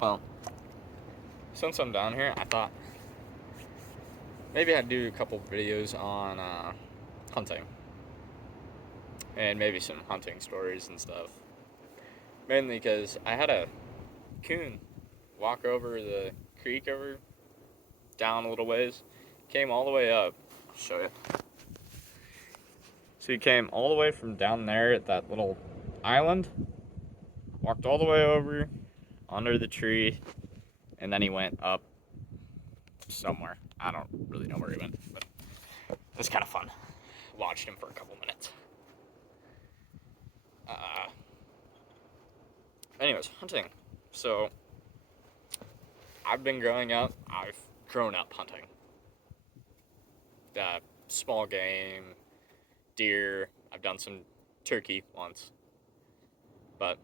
Well, since I'm down here, I thought maybe I'd do a couple videos on hunting and maybe some hunting stories and stuff. Mainly because I had a coon walk over the creek over down a little ways, came all the way up. I'll show you. So he came all the way from down there at that little island, walked all the way over under the tree, and then he went up somewhere. I don't really know where he went, but it was kind of fun. Watched him for a couple minutes. Uh, Anyways, hunting. So I've been growing up. I've grown up hunting. Small game, deer. I've done some turkey once, but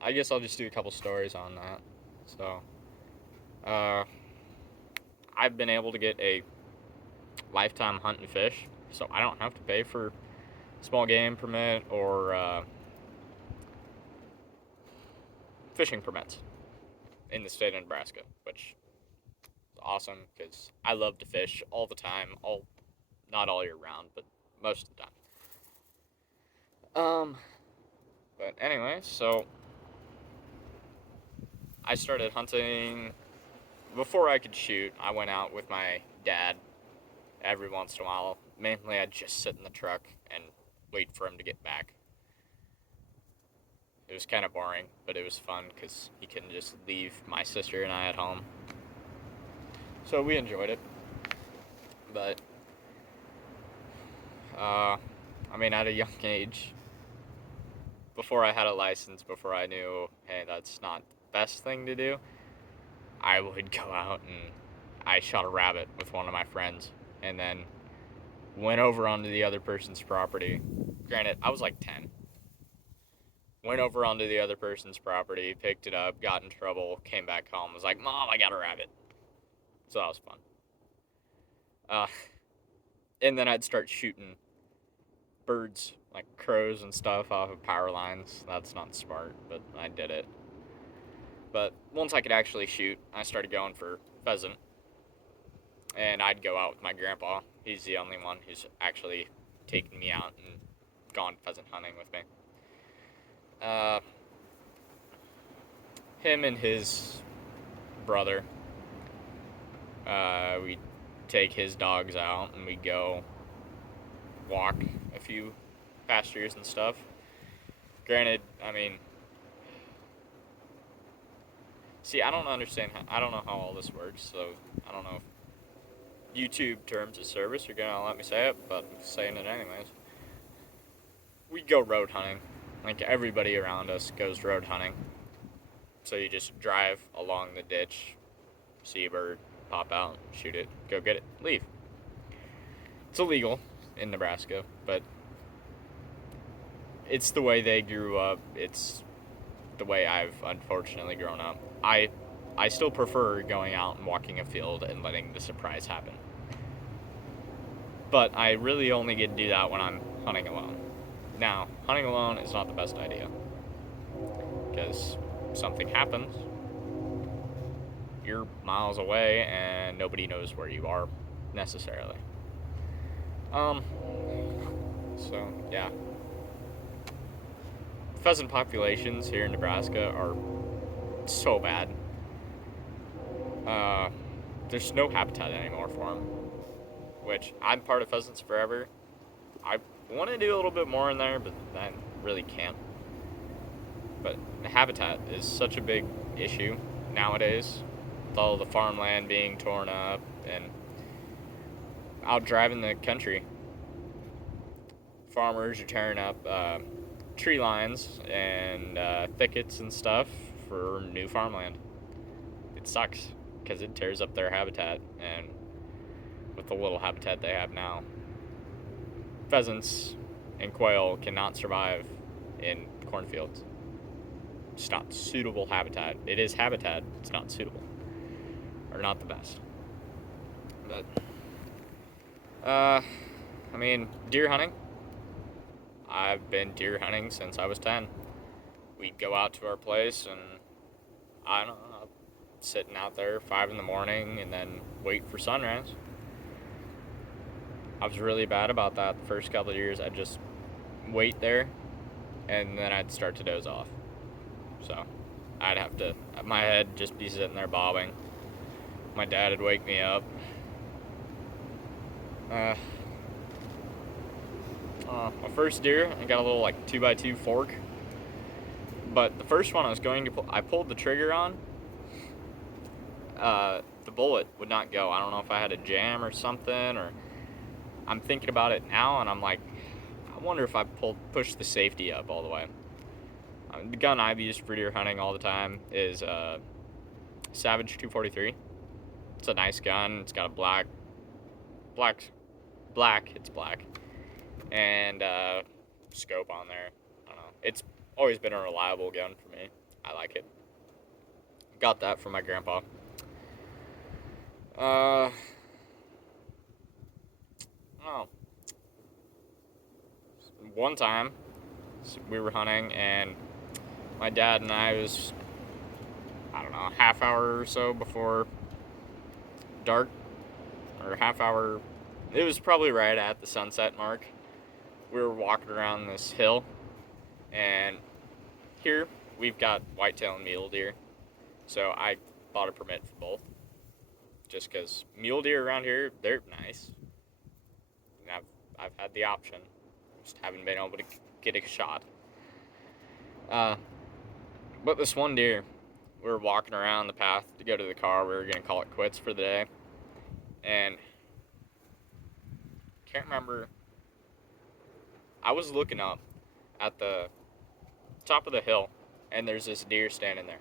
I guess I'll just do a couple stories on that. So, uh, I've been able to get a lifetime hunt and fish, so I don't have to pay for small game permit or fishing permits in the state of Nebraska, which is awesome because I love to fish all the time, not all year round, but most of the time. But anyway, so I started hunting before I could shoot. I went out with my dad every once in a while. Mainly, I'd just sit in the truck and wait for him to get back. It was kind of boring, but it was fun because he couldn't just leave my sister and I at home. So we enjoyed it. But, at a young age, before I had a license, before I knew, hey, that's not the best thing to do, I would go out and I shot a rabbit with one of my friends and then went over onto the other person's property. Granted, I was like 10. Went over onto the other person's property, picked it up, got in trouble, came back home, was like, Mom, I got a rabbit. So that was fun. And then I'd start shooting birds, like crows and stuff, off of power lines. That's not smart, but I did it. But once I could actually shoot, I started going for pheasant. And I'd go out with my grandpa. He's the only one who's actually taken me out and gone pheasant hunting with me. Him and his brother, we'd take his dogs out and we'd go walk a few pastures and stuff. Granted, I don't understand I don't know how all this works, so I don't know if YouTube terms of service are gonna let me say it, but I'm saying it anyways. We go road hunting. Like everybody around us goes road hunting. So you just drive along the ditch, see a bird, pop out, shoot it, go get it, leave. It's illegal in Nebraska, but it's the way they grew up. It's the way I've unfortunately grown up. I still prefer going out and walking a field and letting the surprise happen. But I really only get to do that when I'm hunting alone. Now, hunting alone is not the best idea. Because something happens, you're miles away and nobody knows where you are necessarily. So, yeah. Pheasant populations here in Nebraska are so bad. There's no habitat anymore for them, which I'm part of Pheasants Forever. I want to do a little bit more in there, but I really can't. But the habitat is such a big issue nowadays, with all the farmland being torn up and out driving the country. Farmers are tearing up tree lines and thickets and stuff for new farmland. It sucks because it tears up their habitat, and with the little habitat they have now, pheasants and quail cannot survive in cornfields. It's not suitable habitat. It is habitat, it's not suitable. Or not the best. But, deer hunting. I've been deer hunting since I was 10. We'd go out to our place and, I don't know, sitting out there 5 in the morning and then wait for sunrise. I was really bad about that the first couple of years. I'd just wait there and then I'd start to doze off. So I'd have to, my head just be sitting there bobbing. My dad would wake me up. My first deer, I got a little like 2x2 fork. But the first one I was going to pull, I pulled the trigger on. The bullet would not go. I don't know if I had a jam or something, or I'm thinking about it now and I'm like, I wonder if I pushed the safety up all the way. The gun I've used for deer hunting all the time is Savage 243. It's a nice gun. It's got a black, it's black, and scope on there. I don't know. It's always been a reliable gun for me. I like it. Got that from my grandpa. Oh. One time, we were hunting, and my dad and I was, I don't know, a half hour or so before dark, or half hour, it was probably right at the sunset mark. We were walking around this hill, and here we've got whitetail and mule deer, so I bought a permit for both, just because mule deer around here, they're nice. And I've had the option, just haven't been able to get a shot. But this one deer, we were walking around the path to go to the car. We were going to call it quits for the day. And can't remember. I was looking up at the top of the hill, and there's this deer standing there.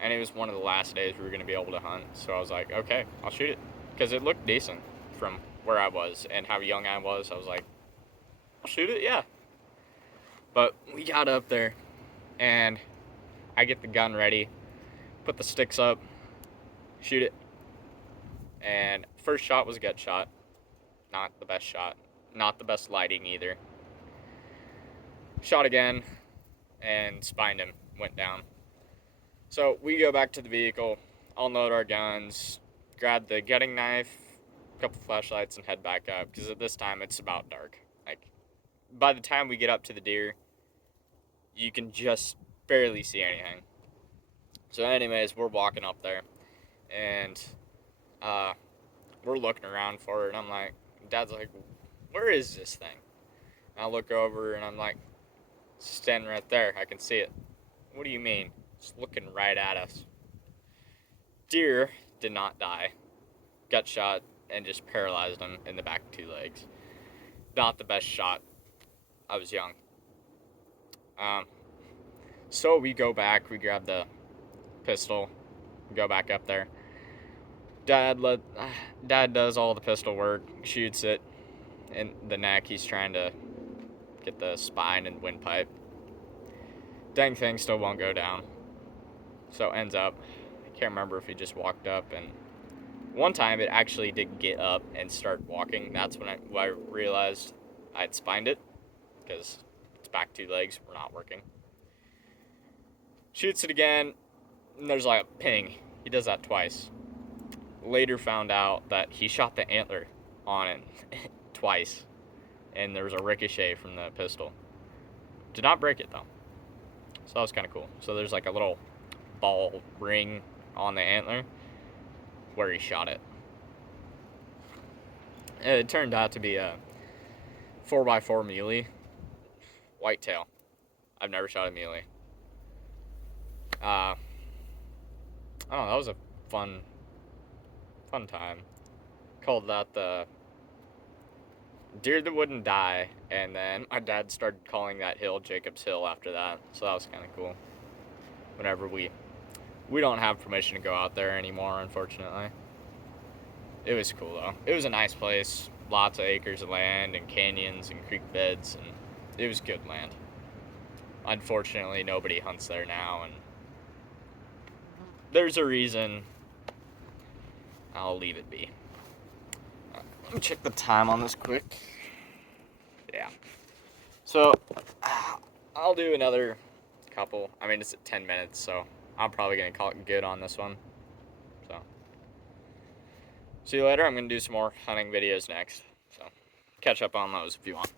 And it was one of the last days we were going to be able to hunt. So I was like, okay, I'll shoot it. Because it looked decent from where I was and how young I was. I was like, I'll shoot it, yeah. But we got up there, and I get the gun ready, put the sticks up, shoot it. And first shot was a gut shot. Not the best shot. Not the best lighting either. Shot again, and spined him. Went down. So we go back to the vehicle, unload our guns, grab the gutting knife, a couple flashlights, and head back up. Because at this time, it's about dark. Like, by the time we get up to the deer, you can just barely see anything. So anyways, we're walking up there, and we're looking around for it, and I'm like, Dad's like, where is this thing? And I look over, and I'm like, it's standing right there. I can see it. What do you mean? It's looking right at us. Deer did not die. Gut shot and just paralyzed him in the back 2 legs. Not the best shot. I was young. So we go back, we grab the pistol, go back up there. Dad does all the pistol work, shoots it in the neck. He's trying to get the spine and windpipe. Dang thing still won't go down. So ends up, I can't remember if he just walked up, and one time it actually did get up and start walking. That's when I realized I'd spined it, because its back 2 legs were not working. Shoots it again, and there's like a ping. He does that twice. Later found out that he shot the antler on it twice, and there was a ricochet from the pistol. Did not break it though, so that was kind of cool. So there's like a little ball ring on the antler where he shot it. It turned out to be a 4x4 muley whitetail. I've never shot a muley. I don't know, that was a fun time. Called that the deer that wouldn't die, and then my dad started calling that hill Jacob's Hill after that, so that was kind of cool. Whenever we don't have permission to go out there anymore, unfortunately. It was cool though. It was a nice place, lots of acres of land and canyons and creek beds, and it was good land. Unfortunately, nobody hunts there now, and there's a reason. I'll leave it be. Let me check the time on this quick. Yeah. So, I'll do another couple. I mean, it's at 10 minutes, so I'm probably gonna call it good on this one. So, see you later. I'm gonna do some more hunting videos next. So, catch up on those if you want.